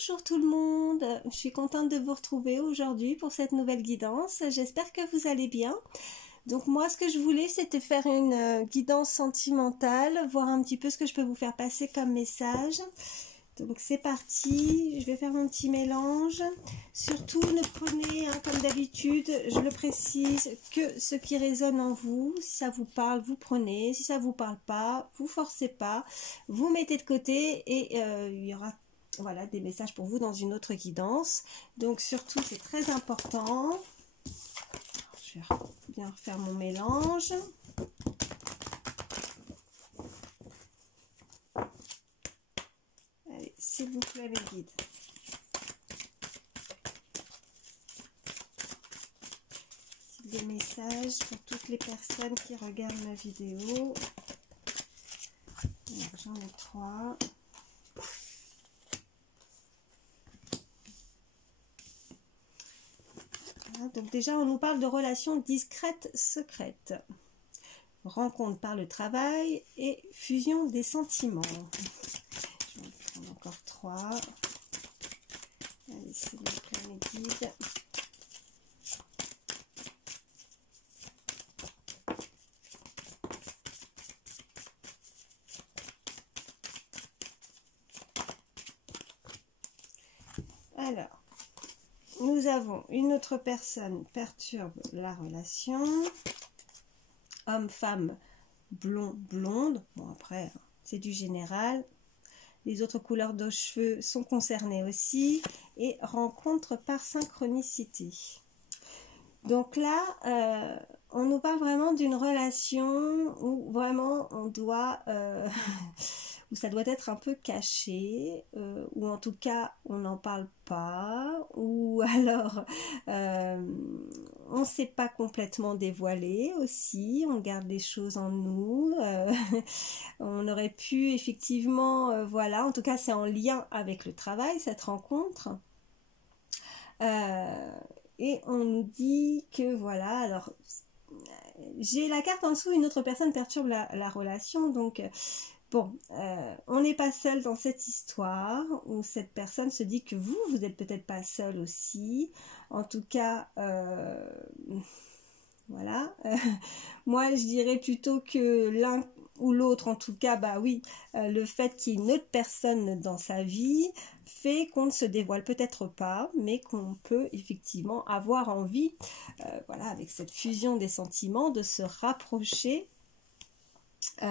Bonjour tout le monde, je suis contente de vous retrouver aujourd'hui pour cette nouvelle guidance. J'espère que vous allez bien. Donc moi ce que je voulais c'était faire une guidance sentimentale, voir un petit peu ce que je peux vous faire passer comme message. Donc c'est parti, je vais faire mon petit mélange. Surtout ne prenez, comme d'habitude, je le précise, que ce qui résonne en vous. Si ça vous parle, vous prenez. Si ça vous parle pas, vous forcez pas. Vous mettez de côté et il y aura voilà, des messages pour vous dans une autre guidance. Donc surtout c'est très important. Je vais bien refaire mon mélange. Allez, s'il vous plaît les guides. Des messages pour toutes les personnes qui regardent ma vidéo. J'en ai 3. Voilà, donc déjà on nous parle de relations discrètes, secrètes. Rencontre par le travail et fusion des sentiments. Je vais en prendre encore 3. Allez, s'il vous plaît mes guides. Alors, nous avons une autre personne perturbe la relation. Homme, femme, blond, blonde. Bon, après, c'est du général. Les autres couleurs de cheveux sont concernées aussi. Et rencontre par synchronicité. Donc là, on nous parle vraiment d'une relation où vraiment on doit... où ça doit être un peu caché, ou en tout cas on n'en parle pas, ou alors on ne s'est pas complètement dévoilé aussi, on garde les choses en nous, on aurait pu effectivement, voilà, en tout cas c'est en lien avec le travail cette rencontre, et on nous dit que voilà, alors j'ai la carte en dessous, une autre personne perturbe la relation, donc... Bon, on n'est pas seul dans cette histoire où cette personne se dit que vous n'êtes peut-être pas seul aussi. En tout cas, voilà. Moi, je dirais plutôt que l'un ou l'autre, en tout cas, bah oui, le fait qu'il y ait une autre personne dans sa vie fait qu'on ne se dévoile peut-être pas, mais qu'on peut effectivement avoir envie, voilà, avec cette fusion des sentiments, de se rapprocher. De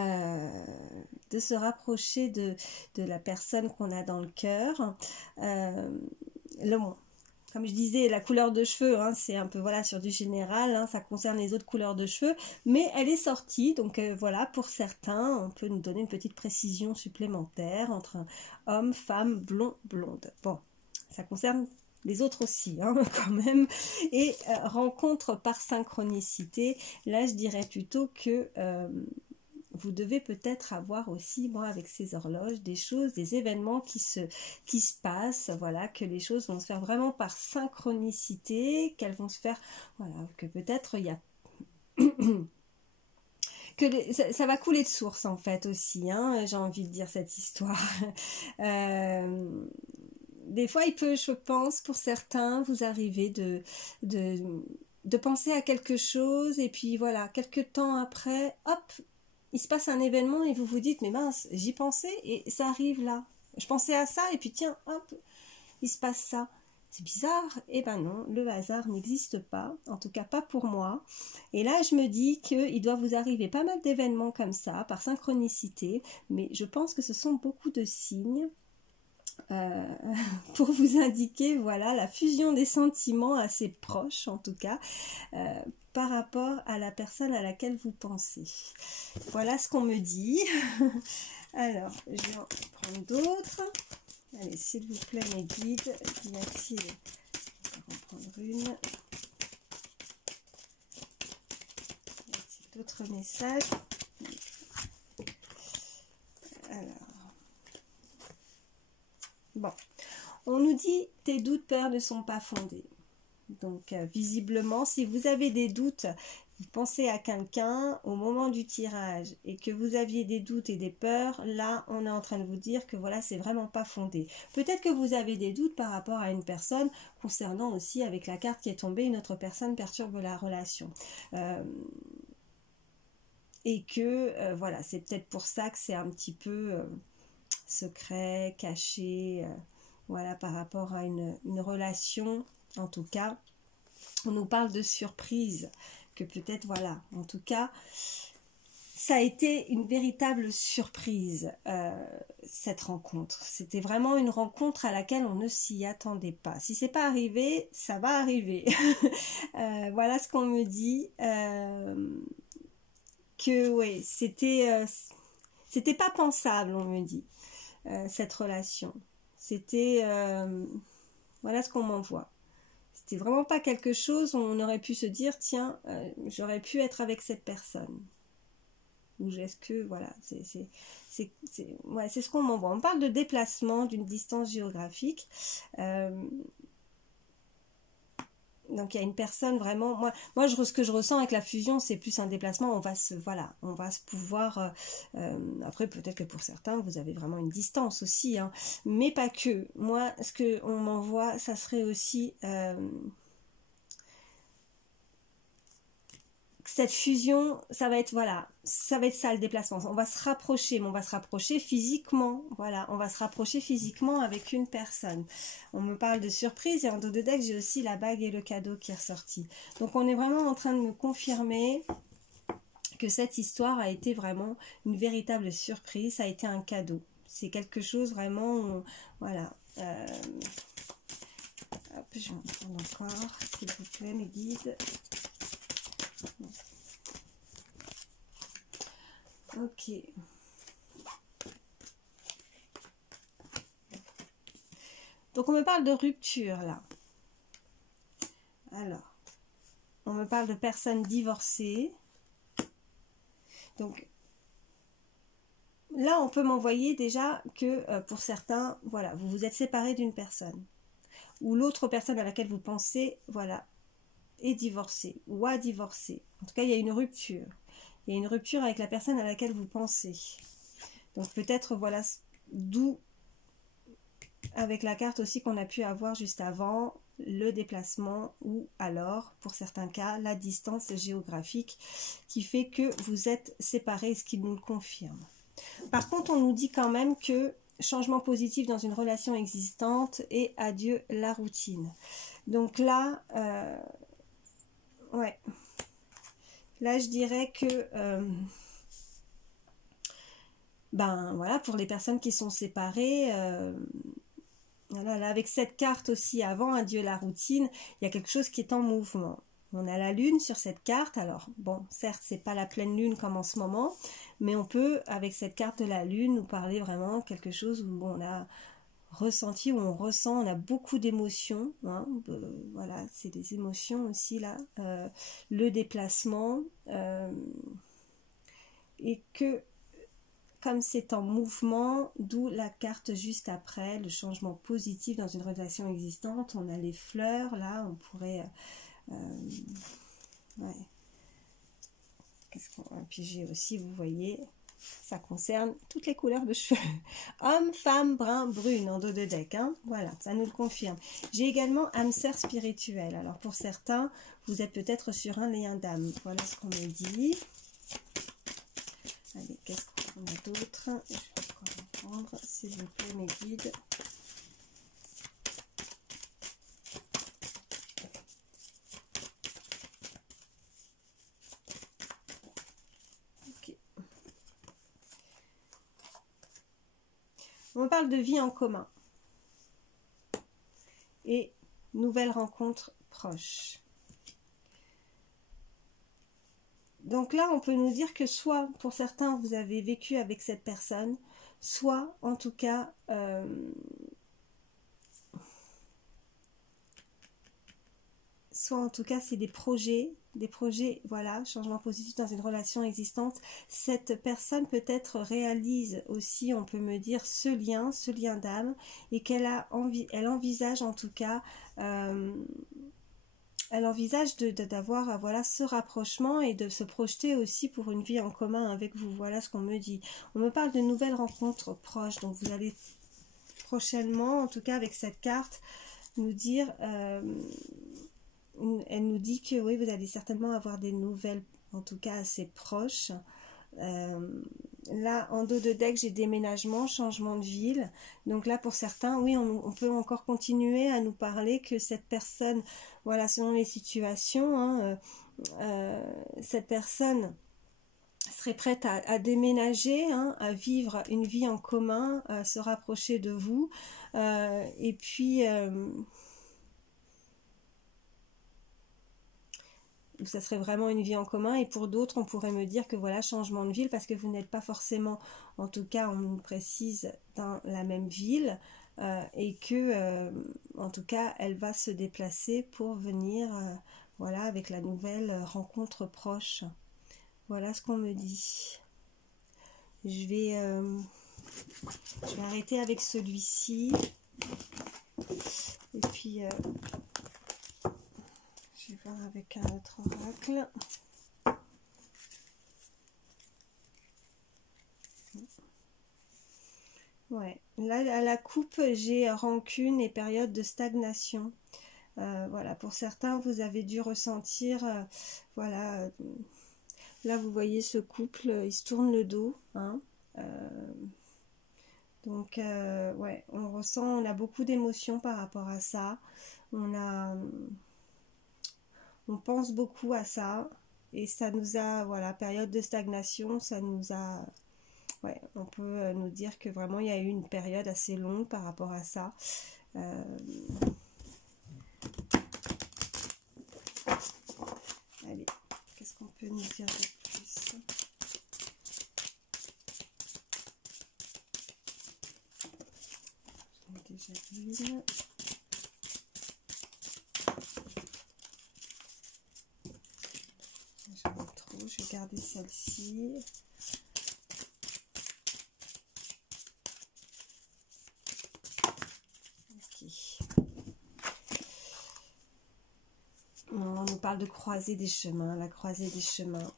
la personne qu'on a dans le cœur. Comme je disais, la couleur de cheveux, hein, c'est un peu voilà sur du général, hein, ça concerne les autres couleurs de cheveux, mais elle est sortie, donc voilà, pour certains, on peut nous donner une petite précision supplémentaire entre un homme, femme, blond, blonde. Bon, ça concerne les autres aussi, hein, quand même. Et rencontre par synchronicité, là je dirais plutôt que... vous devez peut-être avoir aussi, moi avec ces horloges, des choses, des événements qui se passent, voilà, que les choses vont se faire vraiment par synchronicité, qu'elles vont se faire, voilà, que peut-être il y a... ça va couler de source en fait aussi, hein, j'ai envie de dire cette histoire. Des fois il peut, je pense, pour certains, vous arriver de penser à quelque chose et puis voilà, quelques temps après, hop, il se passe un événement et vous vous dites mais mince, j'y pensais et ça arrive là. Je pensais à ça et puis tiens, hop, il se passe ça. C'est bizarre. Eh ben non, le hasard n'existe pas, en tout cas pas pour moi. Et là, je me dis qu'il doit vous arriver pas mal d'événements comme ça, par synchronicité, mais je pense que ce sont beaucoup de signes pour vous indiquer, voilà, la fusion des sentiments assez proches, en tout cas, par rapport à la personne à laquelle vous pensez. Voilà ce qu'on me dit. Alors, je vais en prendre d'autres. Allez, s'il vous plaît, mes guides, y a-t-il... On va en prendre une. Y a-t-il d'autres messages? Alors... Bon, on nous dit « tes doutes, peur, ne sont pas fondés ». Donc, visiblement, si vous avez des doutes, vous pensez à quelqu'un au moment du tirage et que vous aviez des doutes et des peurs, là on est en train de vous dire que voilà, c'est vraiment pas fondé. Peut-être que vous avez des doutes par rapport à une personne concernant aussi, avec la carte qui est tombée, une autre personne perturbe la relation. Et que voilà, c'est peut-être pour ça que c'est un petit peu secret, caché, voilà, par rapport à une relation. En tout cas, on nous parle de surprise, que peut-être, voilà, en tout cas, ça a été une véritable surprise, cette rencontre. C'était vraiment une rencontre à laquelle on ne s'y attendait pas. Si c'est pas arrivé, ça va arriver. Voilà ce qu'on me dit. Que oui, c'était pas pensable, on me dit, cette relation. C'était, voilà ce qu'on m'envoie. C'était vraiment pas quelque chose où on aurait pu se dire, tiens, j'aurais pu être avec cette personne. Ou est-ce que, voilà, c'est ce qu'on m'envoie. On parle de déplacement, d'une distance géographique. Donc il y a une personne vraiment, moi ce que je ressens avec la fusion, c'est plus un déplacement. On va se pouvoir, après peut-être que pour certains vous avez vraiment une distance aussi, hein, mais pas que. Moi ce que on m'envoie, ça serait aussi cette fusion, ça va être, voilà, ça va être ça le déplacement. On va se rapprocher, mais on va se rapprocher physiquement. Voilà, on va se rapprocher physiquement avec une personne. On me parle de surprise et en dos de deck, j'ai aussi la bague et le cadeau qui est ressorti. Donc on est vraiment en train de me confirmer que cette histoire a été vraiment une véritable surprise. Ça a été un cadeau. C'est quelque chose vraiment, voilà. Hop, je vais en prendre encore, s'il vous plaît, mes guides. Ok. Donc on me parle de rupture là. Alors, on me parle de personnes divorcées. Donc là, on peut m'envoyer déjà que pour certains, voilà, vous vous êtes séparés d'une personne. Ou l'autre personne à laquelle vous pensez, voilà, est divorcée ou a divorcé. En tout cas, il y a une rupture. Il y a une rupture avec la personne à laquelle vous pensez. Donc peut-être, voilà, d'où, avec la carte aussi qu'on a pu avoir juste avant, le déplacement ou alors, pour certains cas, la distance géographique qui fait que vous êtes séparés, ce qui nous le confirme. Par contre, on nous dit quand même que changement positif dans une relation existante et adieu la routine. Donc là, ouais. Là, je dirais que, ben voilà, pour les personnes qui sont séparées, voilà, là, avec cette carte aussi avant, adieu la routine, il y a quelque chose qui est en mouvement. On a la lune sur cette carte, alors bon, certes, c'est pas la pleine lune comme en ce moment, mais on peut, avec cette carte de la lune, nous parler vraiment de quelque chose où on a ressenti, où on ressent, on a beaucoup d'émotions, hein, voilà, c'est des émotions aussi là, le déplacement, et que comme c'est en mouvement, d'où la carte juste après, le changement positif dans une relation existante, on a les fleurs là, on pourrait, ouais. Qu'est-ce qu'on va piger aussi, vous voyez, ça concerne toutes les couleurs de cheveux. Homme, femme, brun, brune en dos de deck. Hein, voilà, ça nous le confirme. J'ai également âme sœur spirituelle. Alors pour certains, vous êtes peut-être sur un lien d'âme. Voilà ce qu'on me dit. Allez, qu'est-ce qu'on a d'autre? Je vais encore en prendre, s'il vous plaît, mes guides. On parle de vie en commun et nouvelles rencontres proches. Donc là, on peut nous dire que soit pour certains, vous avez vécu avec cette personne, soit en tout cas, c'est des projets, voilà, changement positif dans une relation existante. Cette personne peut-être réalise aussi, on peut me dire, ce lien d'âme, et qu'elle envisage en tout cas elle envisage d'avoir voilà, ce rapprochement et de se projeter aussi pour une vie en commun avec vous. Voilà ce qu'on me dit. On me parle de nouvelles rencontres proches, donc vous allez prochainement, en tout cas avec cette carte, nous dire, elle nous dit que oui, vous allez certainement avoir des nouvelles, en tout cas assez proches. Là, en dos de deck, j'ai déménagement, changement de ville. Donc là, pour certains, oui, on peut encore continuer à nous parler que cette personne, voilà, selon les situations, hein, cette personne serait prête à déménager, hein, à vivre une vie en commun, à se rapprocher de vous. Et puis... ça serait vraiment une vie en commun, et pour d'autres on pourrait me dire que voilà, changement de ville parce que vous n'êtes pas forcément, en tout cas on nous précise, dans la même ville, et que en tout cas elle va se déplacer pour venir voilà, avec la nouvelle rencontre proche. Voilà ce qu'on me dit. Je vais arrêter avec celui-ci, et puis je vais voir avec un autre oracle. Ouais, là à la coupe, j'ai rancune et période de stagnation. Voilà, pour certains, vous avez dû ressentir, voilà, là vous voyez ce couple, il se tourne le dos, hein, donc ouais, on ressent, on a beaucoup d'émotions par rapport à ça. On pense beaucoup à ça, et ça nous a, voilà, période de stagnation, ça nous a, ouais, on peut nous dire que vraiment il y a eu une période assez longue par rapport à ça. Allez, qu'est-ce qu'on peut nous dire de plus? J'en ai déjà vu une. J'en ai trop, je vais garder celle-ci. On nous parle de croiser des chemins, la croisée des chemins.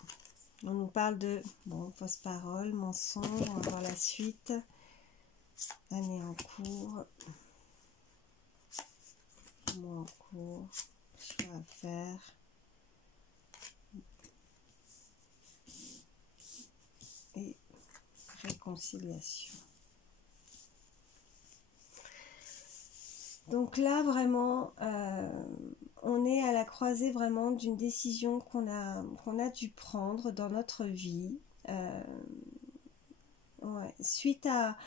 On nous parle de, bon, fausse parole, mensonge, on va voir la suite. Année en cours. Mois en cours. Choix à faire. Et réconciliation. Donc là, vraiment, on est à la croisée vraiment d'une décision qu'on a dû prendre dans notre vie. Ouais, suite à...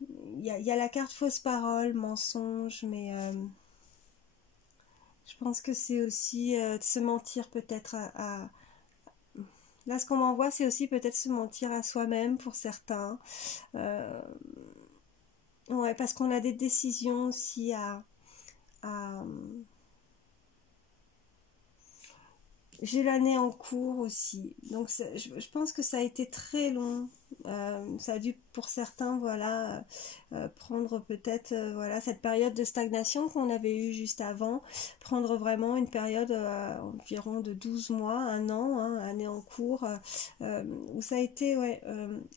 Il y a la carte fausse parole, mensonge, mais je pense que c'est aussi de se mentir peut-être Là, ce qu'on m'envoie, c'est aussi peut-être se mentir à soi-même pour certains. Ouais, parce qu'on a des décisions aussi à... J'ai l'année en cours aussi, donc je pense que ça a été très long. Ça a dû pour certains, voilà, prendre peut-être voilà, cette période de stagnation qu'on avait eue juste avant, prendre vraiment une période environ de 12 mois, un an, hein, année en cours, où ça a été ouais,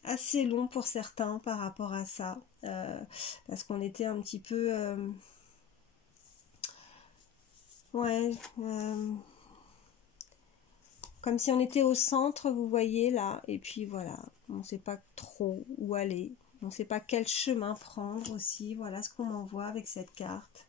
assez long pour certains par rapport à ça, parce qu'on était un petit peu... ouais... comme si on était au centre, vous voyez là, et puis voilà, on ne sait pas trop où aller, on ne sait pas quel chemin prendre aussi, voilà ce qu'on m'envoie avec cette carte.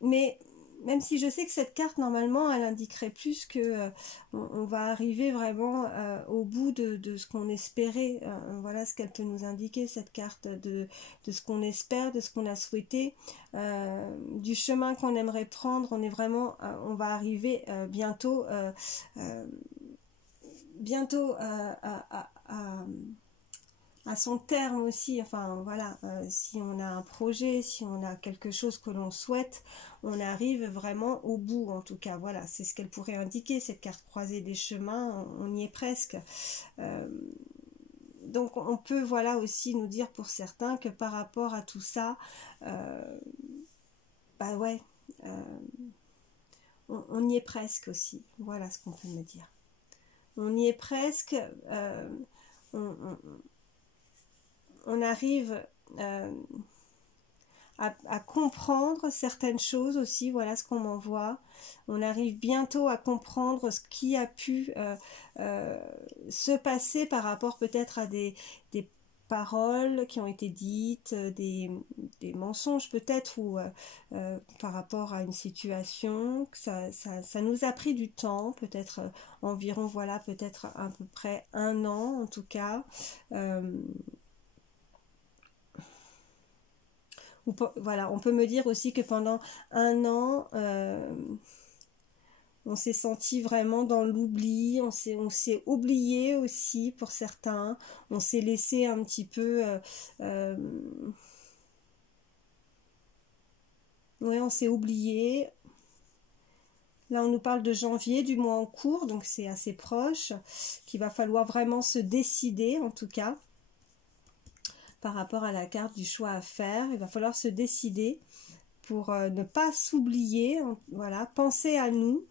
Mais même si je sais que cette carte, normalement, elle indiquerait plus que on va arriver vraiment au bout de ce qu'on espérait. Voilà ce qu'elle peut nous indiquer, cette carte, de ce qu'on espère, de ce qu'on a souhaité, du chemin qu'on aimerait prendre. On est vraiment, on va arriver bientôt, bientôt à son terme aussi, enfin voilà, si on a un projet, si on a quelque chose que l'on souhaite, on arrive vraiment au bout, en tout cas, voilà, c'est ce qu'elle pourrait indiquer, cette carte croisée des chemins, on y est presque. Donc on peut, voilà, aussi nous dire pour certains que par rapport à tout ça, bah ouais, on y est presque aussi. Voilà ce qu'on peut me dire. On y est presque. On arrive à comprendre certaines choses aussi. Voilà ce qu'on m'envoie. On arrive bientôt à comprendre ce qui a pu se passer par rapport peut-être à des paroles qui ont été dites, des mensonges peut-être, ou par rapport à une situation. Ça nous a pris du temps, peut-être environ, voilà, peut-être à peu près 1 an en tout cas. Voilà, on peut me dire aussi que pendant 1 an, on s'est senti vraiment dans l'oubli, on s'est oublié aussi pour certains, on s'est laissé un petit peu... oui, on s'est oublié. Là, on nous parle de janvier, du mois en cours, donc c'est assez proche, qu'il va falloir vraiment se décider, en tout cas, par rapport à la carte du choix à faire. Il va falloir se décider pour ne pas s'oublier, voilà, penser à nous.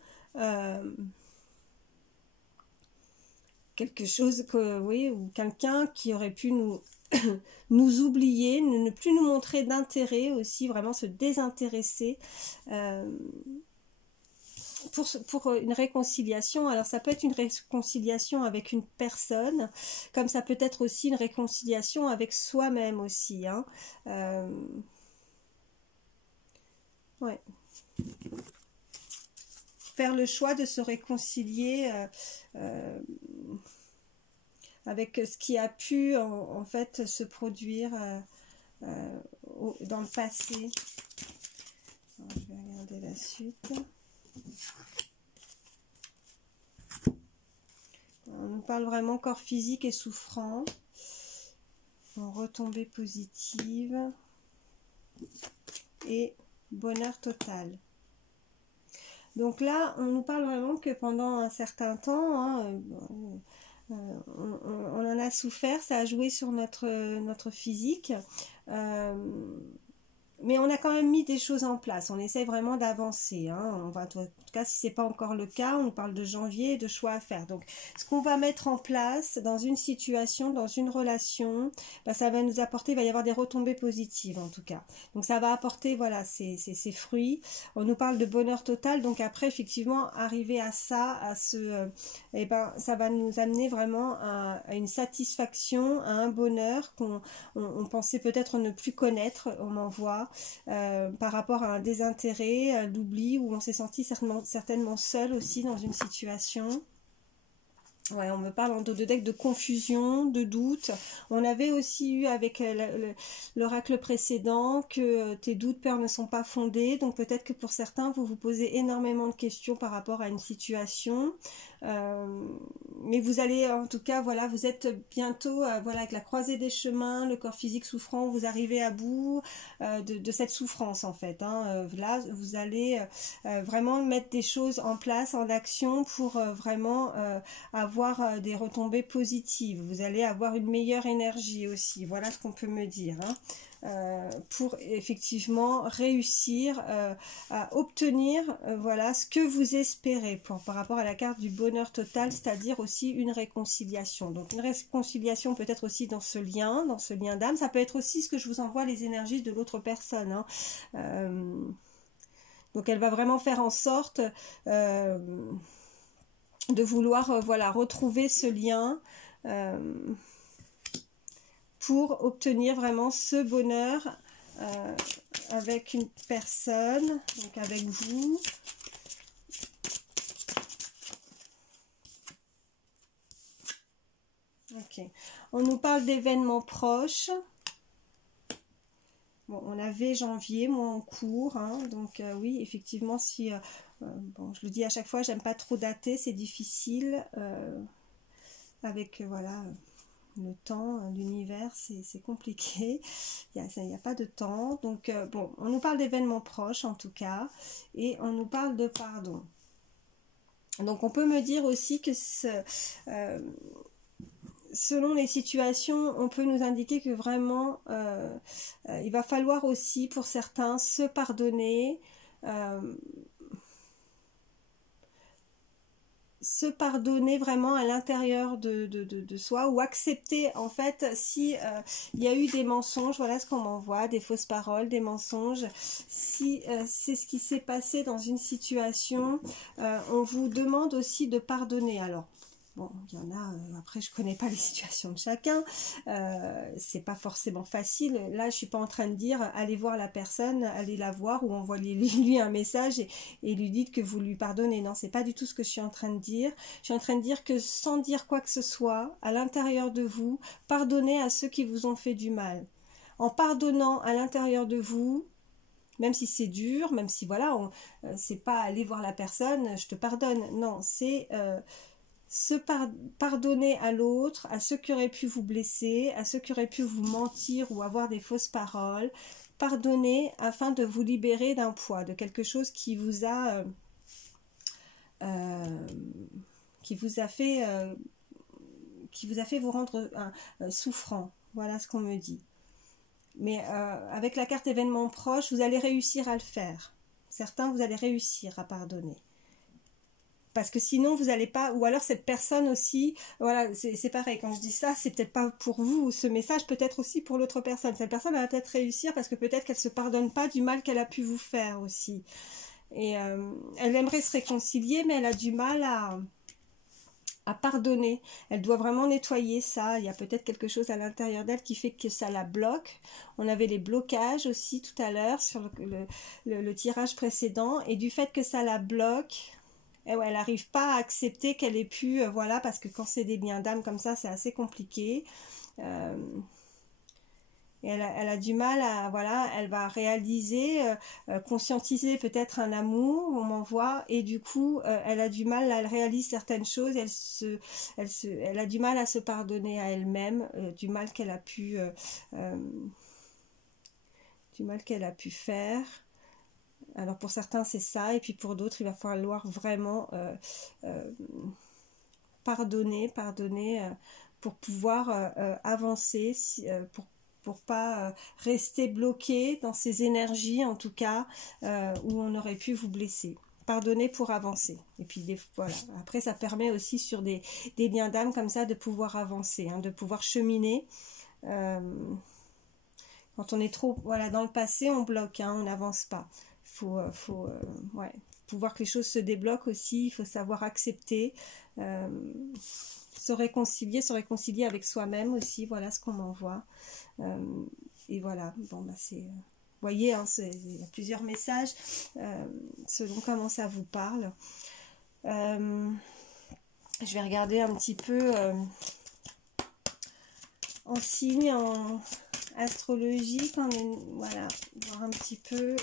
Quelque chose que, oui, ou quelqu'un qui aurait pu nous nous oublier, ne plus nous montrer d'intérêt aussi, vraiment se désintéresser pour une réconciliation. Alors ça peut être une réconciliation avec une personne, comme ça peut être aussi une réconciliation avec soi-même aussi, hein. Ouais. Faire le choix de se réconcilier avec ce qui a pu en fait se produire dans le passé. Alors, je vais regarder la suite. On nous parle vraiment corps physique et souffrant, en retombée positive et bonheur total. Donc là, on nous parle vraiment que pendant un certain temps, hein, on en a souffert, ça a joué sur notre physique, mais on a quand même mis des choses en place, on essaie vraiment d'avancer, hein. On va, en tout cas, si ce n'est pas encore le cas, on parle de janvier et de choix à faire. Donc, ce qu'on va mettre en place dans une situation, dans une relation, ben, ça va nous apporter, il va y avoir des retombées positives en tout cas. Donc, ça va apporter, voilà, ces fruits. On nous parle de bonheur total, donc après, effectivement, arriver à ça, à eh ben, ça va nous amener vraiment à une satisfaction, à un bonheur qu'on pensait peut-être ne plus connaître, on m'envoie. Par rapport à un désintérêt, à l'oubli, où on s'est senti certainement seul aussi dans une situation. Ouais, on me parle en dos de deck de confusion, de doute. On avait aussi eu avec l'oracle précédent que tes doutes, peur, ne sont pas fondés. Donc peut-être que pour certains, vous vous posez énormément de questions par rapport à une situation. Mais vous allez, en tout cas, voilà, vous êtes bientôt, voilà, avec la croisée des chemins, le corps physique souffrant, vous arrivez à bout de cette souffrance, en fait, hein. Là, vous allez vraiment mettre des choses en place, en action, pour vraiment avoir des retombées positives. Vous allez avoir une meilleure énergie aussi. Voilà ce qu'on peut me dire, hein. Pour effectivement réussir à obtenir voilà ce que vous espérez par rapport à la carte du bonheur total, c'est-à-dire aussi une réconciliation. Donc une réconciliation peut-être aussi dans ce lien d'âme. Ça peut être aussi ce que je vous envoie, les énergies de l'autre personne, hein. Donc elle va vraiment faire en sorte de vouloir voilà, retrouver ce lien pour obtenir vraiment ce bonheur avec une personne, donc avec vous. Ok. On nous parle d'événements proches. Bon, on avait janvier, mois en cours, hein, donc oui, effectivement, si... bon, je le dis à chaque fois, j'aime pas trop dater, c'est difficile. Avec, voilà... le temps, l'univers, c'est compliqué, il n'y a pas de temps. Donc bon, on nous parle d'événements proches en tout cas, et on nous parle de pardon. Donc on peut me dire aussi que selon les situations, on peut nous indiquer que vraiment il va falloir aussi pour certains se pardonner, se pardonner vraiment à l'intérieur de soi, ou accepter en fait si il y a eu des mensonges, voilà ce qu'on m'envoie, des fausses paroles, des mensonges, si c'est ce qui s'est passé dans une situation, on vous demande aussi de pardonner. Alors bon, il y en a, après je connais pas les situations de chacun, c'est pas forcément facile. Là je suis pas en train de dire allez voir la personne, allez la voir ou envoyez-lui un message et lui dites que vous lui pardonnez. Non, c'est pas du tout ce que je suis en train de dire. Je suis en train de dire que sans dire quoi que ce soit, à l'intérieur de vous, pardonnez à ceux qui vous ont fait du mal. En pardonnant à l'intérieur de vous, même si c'est dur, même si voilà, c'est pas aller voir la personne, je te pardonne. Non, c'est pardonner à l'autre, à ceux qui auraient pu vous blesser, à ceux qui auraient pu vous mentir ou avoir des fausses paroles. Pardonner afin de vous libérer d'un poids, de quelque chose qui vous a fait vous rendre souffrant. Voilà ce qu'on me dit. Mais avec la carte événement proche, vous allez réussir à le faire. Certains, vous allez réussir à pardonner. Parce que sinon vous n'allez pas, ou alors cette personne aussi, voilà, c'est pareil, quand je dis ça, c'est peut-être pas pour vous, ce message peut être aussi pour l'autre personne. Cette personne elle va peut-être réussir parce que peut-être qu'elle se pardonne pas du mal qu'elle a pu vous faire aussi. Et elle aimerait se réconcilier, mais elle a du mal à pardonner. Elle doit vraiment nettoyer ça. Il y a peut-être quelque chose à l'intérieur d'elle qui fait que ça la bloque. On avait les blocages aussi tout à l'heure sur le tirage précédent, et du fait que ça la bloque, et ouais, elle n'arrive pas à accepter qu'elle ait pu, voilà, parce que quand c'est des liens d'âme comme ça, c'est assez compliqué. Et elle a du mal à, voilà, elle va réaliser, conscientiser peut-être un amour, on m'envoie, et du coup, elle a du mal, elle réalise certaines choses, elle a du mal à se pardonner à elle-même, du mal qu'elle a pu faire. Alors pour certains c'est ça, et puis pour d'autres il va falloir vraiment pardonner pour pouvoir avancer, pour pas rester bloqué dans ces énergies en tout cas où on aurait pu vous blesser. Pardonner pour avancer. Et puis voilà. Après ça permet aussi sur des liens d'âme comme ça de pouvoir avancer, hein, de pouvoir cheminer. Quand on est trop voilà, dans le passé, on bloque, hein, on n'avance pas. Ouais, pour voir que les choses se débloquent aussi, il faut savoir accepter, se réconcilier avec soi-même aussi, voilà ce qu'on m'envoie. Et voilà, bon, bah c'est... vous voyez, hein, il y a plusieurs messages selon comment ça vous parle. Je vais regarder un petit peu en signe, en astrologie, voilà, voir un petit peu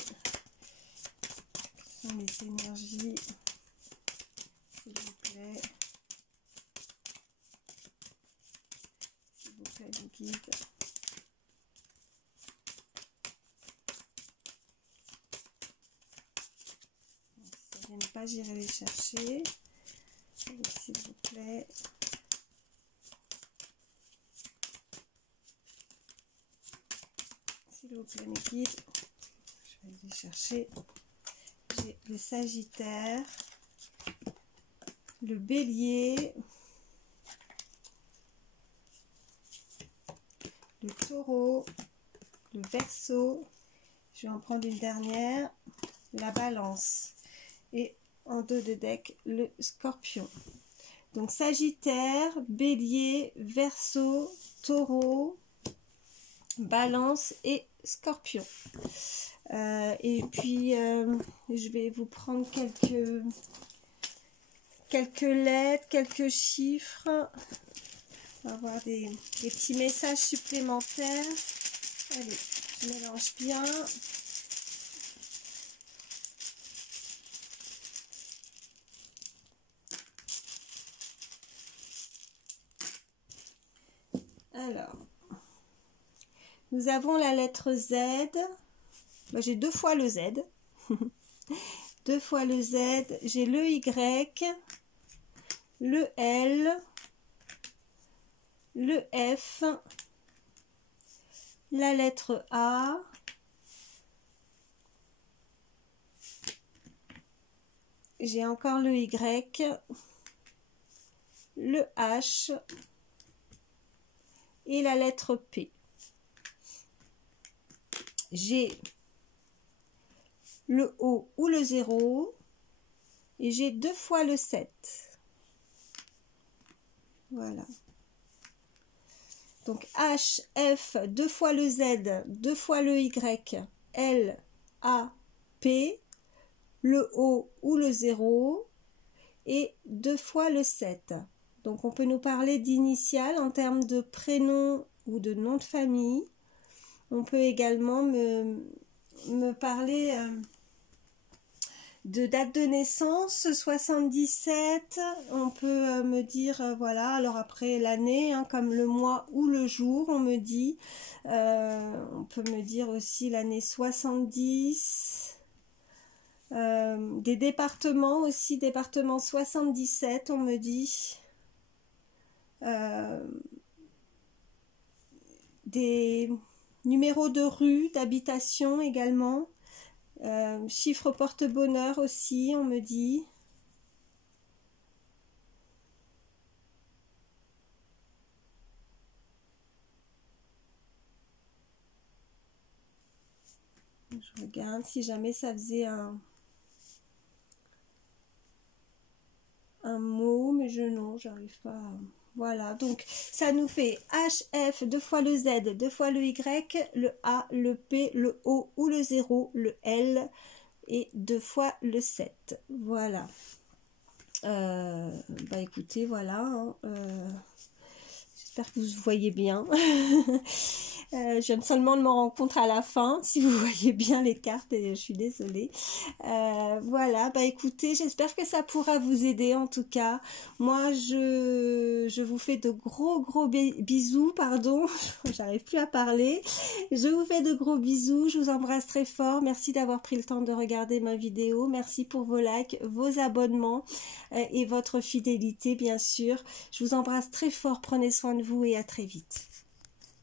les énergies, s'il vous plaît. S'il vous plaît, les guides. Si ça ne vient pas, j'irai les chercher. S'il vous plaît. S'il vous plaît, mes guides. Je vais les chercher. J'ai le Sagittaire, le Bélier, le Taureau, le Verseau, je vais en prendre une dernière, la Balance, et en dos de deck, le Scorpion. Donc Sagittaire, Bélier, Verseau, Taureau, Balance et Scorpion. Et puis je vais vous prendre quelques lettres, quelques chiffres. On va avoir des petits messages supplémentaires. Allez, je mélange bien. Alors, nous avons la lettre Z. Moi, j'ai 2 fois le Z. 2 fois le Z. J'ai le Y, le L, le F, la lettre A, j'ai encore le Y, le H et la lettre P. J'ai le O ou le 0 et j'ai 2 fois le 7. Voilà. Donc H, F, 2 fois le Z, 2 fois le Y, L, A, P, le O ou le 0 et 2 fois le 7. Donc on peut nous parler d'initiales en termes de prénom ou de nom de famille. On peut également me parler de date de naissance, 77. On peut me dire, voilà, alors après l'année, hein, comme le mois ou le jour, on me dit. On peut me dire aussi l'année 70. Des départements aussi, département 77, on me dit. Des numéros de rue, d'habitation également. Chiffre porte-bonheur aussi, on me dit. Je regarde si jamais ça faisait un mot, mais non, j'arrive pas à... Voilà, donc ça nous fait HF, 2 fois le Z, 2 fois le Y, le A, le P, le O ou le 0, le L et 2 fois le 7. Voilà. Bah écoutez, voilà. Hein, j'espère que vous voyez bien. Je viens seulement de me rendre compte à la fin, si vous voyez bien les cartes, et je suis désolée. Voilà, bah écoutez, j'espère que ça pourra vous aider en tout cas. Moi, je vous fais de gros bisous, pardon, j'arrive plus à parler. Je vous fais de gros bisous, je vous embrasse très fort. Merci d'avoir pris le temps de regarder ma vidéo. Merci pour vos likes, vos abonnements et votre fidélité, bien sûr. Je vous embrasse très fort, prenez soin de vous et à très vite.